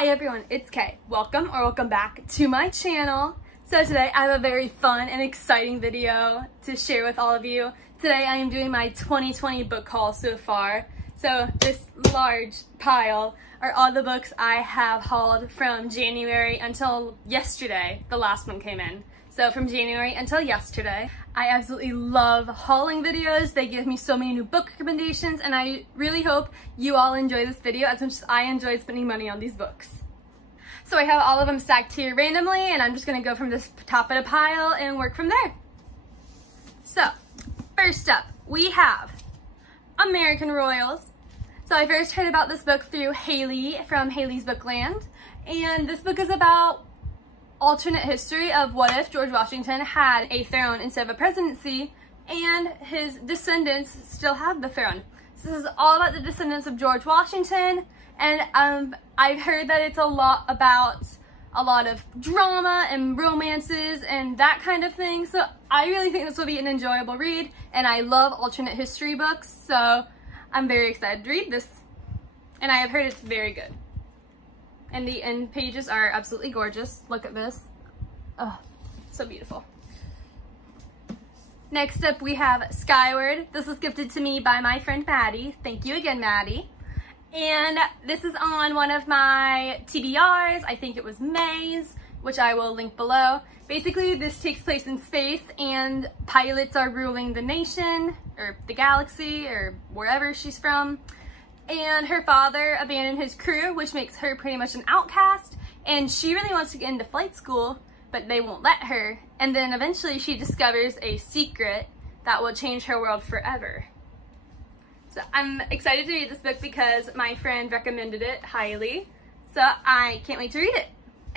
Hi everyone, it's Kay. Welcome back to my channel. So today I have a very fun and exciting video to share with all of you. Today I am doing my 2020 book haul so far. So this large pile are all the books I have hauled from January until yesterday. The last one came in. So from January until yesterday. I absolutely love hauling videos. They give me so many new book recommendations, and I really hope you all enjoy this video as much as I enjoyed spending money on these books. So I have all of them stacked here randomly, and I'm just gonna go from this top of the pile and work from there. So first up, we have American Royals. So I first heard about this book through Haley from Haley's Bookland, and this book is about alternate history of what if George Washington had a throne instead of a presidency and his descendants still have the throne. So this is all about the descendants of George Washington, and I've heard that it's a lot about a lot of drama and romances and that kind of thing, so I really think this will be an enjoyable read, and I love alternate history books, so I'm very excited to read this, and I have heard it's very good. And the end pages are absolutely gorgeous. Look at this. Oh, so beautiful. Next up we have Skyward. This was gifted to me by my friend Maddie. Thank you again, Maddie. And this is on one of my TBRs. I think it was May's, which I will link below. Basically, this takes place in space and pilots are ruling the nation, or the galaxy, or wherever she's from. And her father abandoned his crew, which makes her pretty much an outcast, and she really wants to get into flight school, but they won't let her. And then eventually she discovers a secret that will change her world forever. So I'm excited to read this book because my friend recommended it highly, so I can't wait to read it.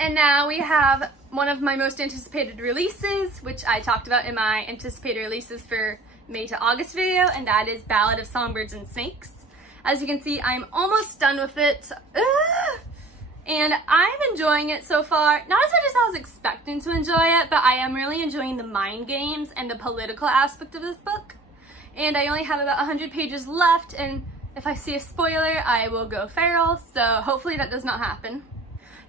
And now we have one of my most anticipated releases, which I talked about in my anticipated releases for May to August video, and that is Ballad of Songbirds and Snakes. As you can see, I'm almost done with it, and I'm enjoying it so far. Not as much as I was expecting to enjoy it, but I am really enjoying the mind games and the political aspect of this book. And I only have about 100 pages left, and if I see a spoiler, I will go feral, so hopefully that does not happen.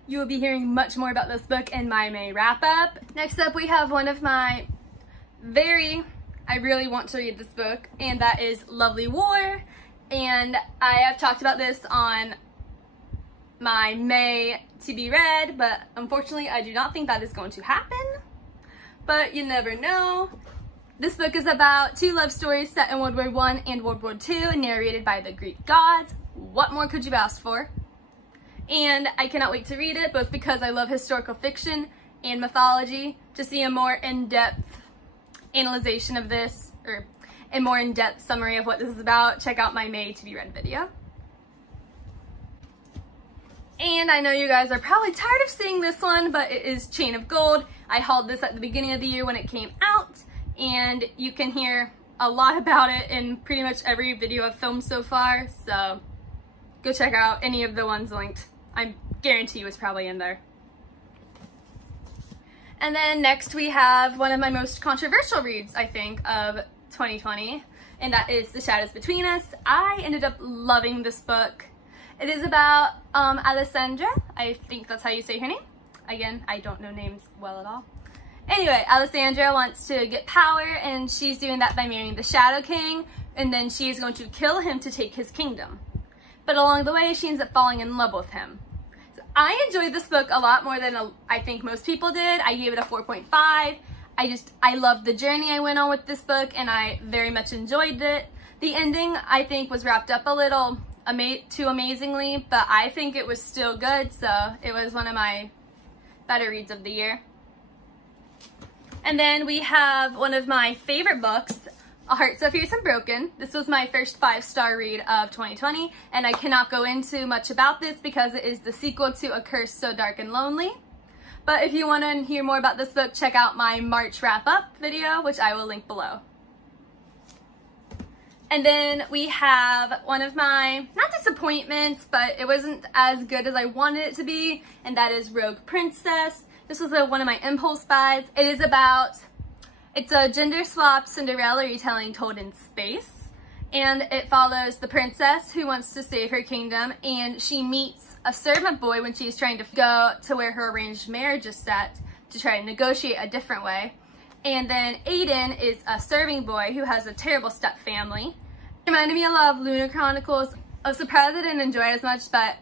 You will be hearing much more about this book in my May wrap-up. Next up, we have one of my I really want to read this book, and that is Lovely War. And I have talked about this on my May to be read, but unfortunately I do not think that is going to happen. But you never know. This book is about two love stories set in World War I and World War II, narrated by the Greek gods. What more could you ask for? And I cannot wait to read it, both because I love historical fiction and mythology. To see a more in-depth analyzation of this, or a more in-depth summary of what this is about, check out my May to be read video. And I know you guys are probably tired of seeing this one, but it is Chain of Gold. I hauled this at the beginning of the year when it came out, and you can hear a lot about it in pretty much every video I've filmed so far, so go check out any of the ones linked. I guarantee you it's probably in there. And then next we have one of my most controversial reads, I think, of 2020, and that is The Shadows Between Us. I ended up loving this book. It is about Alessandra. I think that's how you say her name. Again, I don't know names well at all. Anyway, Alessandra wants to get power, and she's doing that by marrying the Shadow King, and then she is going to kill him to take his kingdom. But along the way, she ends up falling in love with him. So I enjoyed this book a lot more than I think most people did. I gave it a 4.5. I loved the journey I went on with this book, and I very much enjoyed it. The ending, I think, was wrapped up a little too amazingly, but I think it was still good, so it was one of my better reads of the year. And then we have one of my favorite books, A Heart So Fierce and Broken. This was my first 5-star read of 2020, and I cannot go into much about this because it is the sequel to A Curse So Dark and Lonely. But if you want to hear more about this book, check out my March wrap-up video, which I will link below. And then we have one of my, not disappointments, but it wasn't as good as I wanted it to be, and that is Rogue Princess. This was one of my impulse buys. It's a gender-swapped Cinderella retelling told in space, and it follows the princess who wants to save her kingdom, and she meets a servant boy when she's trying to go to where her arranged marriage is set to try to negotiate a different way. And then Aiden is a serving boy who has a terrible step family. It reminded me a lot of Lunar Chronicles. I was surprised I didn't enjoy it as much, but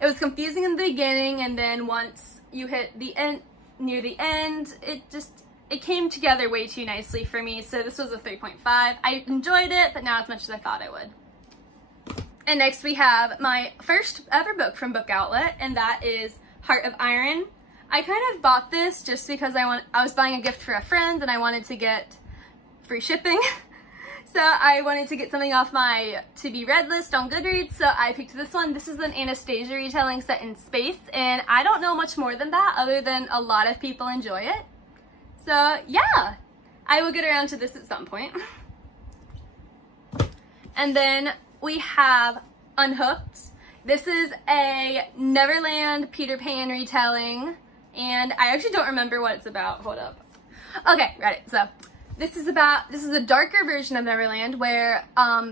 it was confusing in the beginning, and then once you hit the end, near the end, it came together way too nicely for me. So this was a 3.5. I enjoyed it, but not as much as I thought I would. And next we have my first ever book from Book Outlet, and that is Heart of Iron. I kind of bought this just because I was buying a gift for a friend and I wanted to get free shipping. So I wanted to get something off my to be read list on Goodreads, so I picked this one. This is an Anastasia retelling set in space, and I don't know much more than that other than a lot of people enjoy it. So yeah, I will get around to this at some point. And then we have Unhooked. This is a Neverland Peter Pan retelling, and I actually don't remember what it's about. Hold up. Okay, got it. So this is a darker version of Neverland where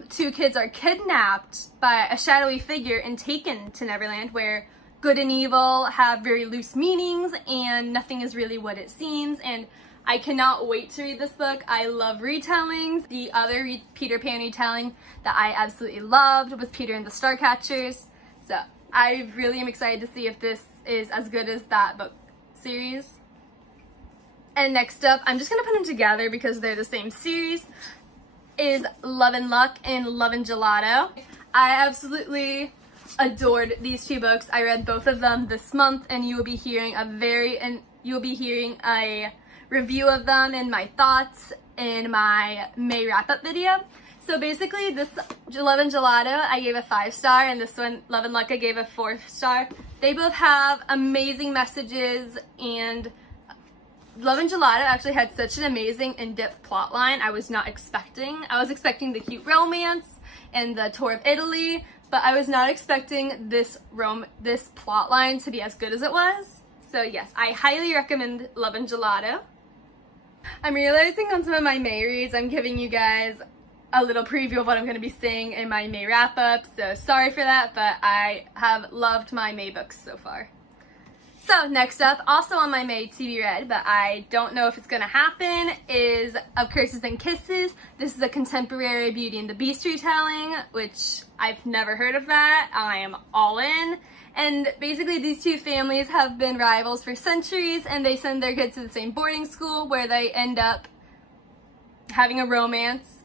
two kids are kidnapped by a shadowy figure and taken to Neverland, where good and evil have very loose meanings and nothing is really what it seems. And I cannot wait to read this book. I love retellings. The other Peter Pan retelling that I absolutely loved was Peter and the Starcatchers. So I really am excited to see if this is as good as that book series. And next up, I'm just gonna put them together because they're the same series, is Love and Luck and Love and Gelato. I absolutely adored these two books. I read both of them this month, and you will be hearing a review of them and my thoughts in my May wrap-up video. So basically, this Love and Gelato I gave a 5-star, and this one, Love and Luck, I gave a 4-star. They both have amazing messages, and Love and Gelato actually had such an amazing in-depth plot line I was not expecting. I was expecting the cute romance and the tour of Italy, but I was not expecting this plot line to be as good as it was. So yes, I highly recommend Love and Gelato. I'm realizing on some of my May reads, I'm giving you guys a little preview of what I'm going to be saying in my May wrap-up, so sorry for that, but I have loved my May books so far. So next up, also on my May to be read, but I don't know if it's going to happen, is Of Curses and Kisses. This is a contemporary Beauty and the Beast retelling, which I've never heard of that. I am all in. And basically these two families have been rivals for centuries, and they send their kids to the same boarding school where they end up having a romance.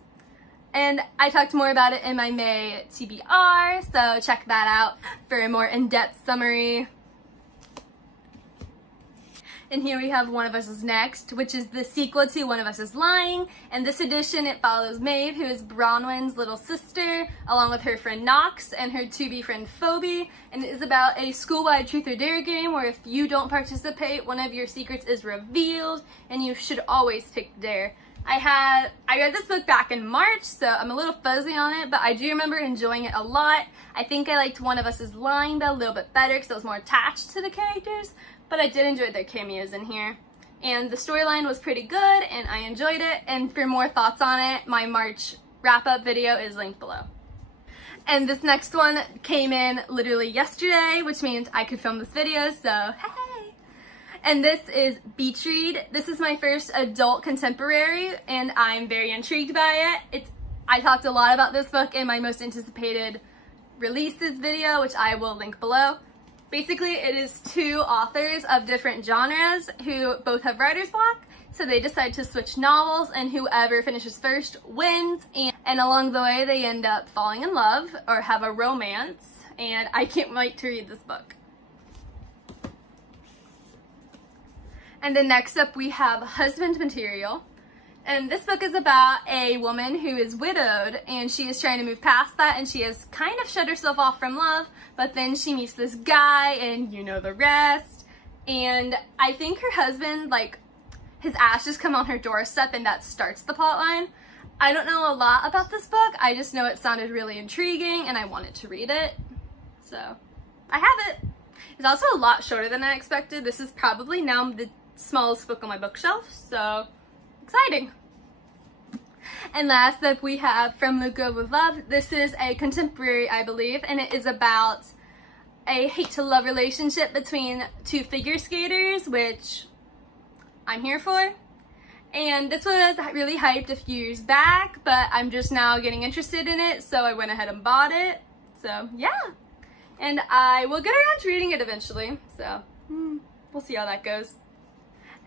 And I talked more about it in my May TBR, so check that out for a more in-depth summary. And here we have One of Us is Next, which is the sequel to One of Us is Lying. In this edition, it follows Maeve, who is Bronwyn's little sister, along with her friend Knox and her to-be friend Phoebe. And it is about a school-wide truth or dare game where if you don't participate, one of your secrets is revealed, and you should always take dare. I read this book back in March, so I'm a little fuzzy on it, but I do remember enjoying it a lot. I think I liked One of Us is Lying though a little bit better because I was more attached to the characters, but I did enjoy their cameos in here. And the storyline was pretty good, and I enjoyed it, and for more thoughts on it, my March wrap-up video is linked below. And this next one came in literally yesterday, which means I could film this video, so hey! And this is Beach Read. This is my first adult contemporary, and I'm very intrigued by it. I talked a lot about this book in my most anticipated releases video, which I will link below. Basically, it is two authors of different genres who both have writer's block, so they decide to switch novels, and whoever finishes first wins, and along the way they end up falling in love or have a romance, and I can't wait to read this book. And then next up we have Husband Material. And this book is about a woman who is widowed, and she is trying to move past that, and she has kind of shut herself off from love, but then she meets this guy, and you know the rest. And I think her husband, like, his ashes come on her doorstep, and that starts the plotline. I don't know a lot about this book, I just know it sounded really intriguing, and I wanted to read it. So, I have it. It's also a lot shorter than I expected. This is probably now the smallest book on my bookshelf, so exciting. And last up we have From the Grove of Love. This is a contemporary, I believe, and it is about a hate-to-love relationship between two figure skaters, which I'm here for. And this was really hyped a few years back, but I'm just now getting interested in it, so I went ahead and bought it. So yeah, and I will get around to reading it eventually, so we'll see how that goes.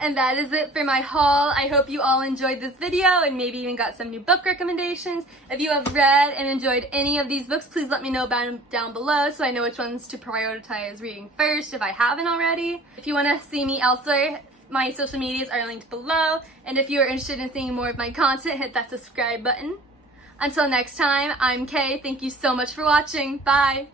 And that is it for my haul. I hope you all enjoyed this video and maybe even got some new book recommendations. If you have read and enjoyed any of these books, please let me know about them down below so I know which ones to prioritize reading first if I haven't already. If you want to see me elsewhere, my social medias are linked below. And if you are interested in seeing more of my content, hit that subscribe button. Until next time, I'm Kay. Thank you so much for watching. Bye!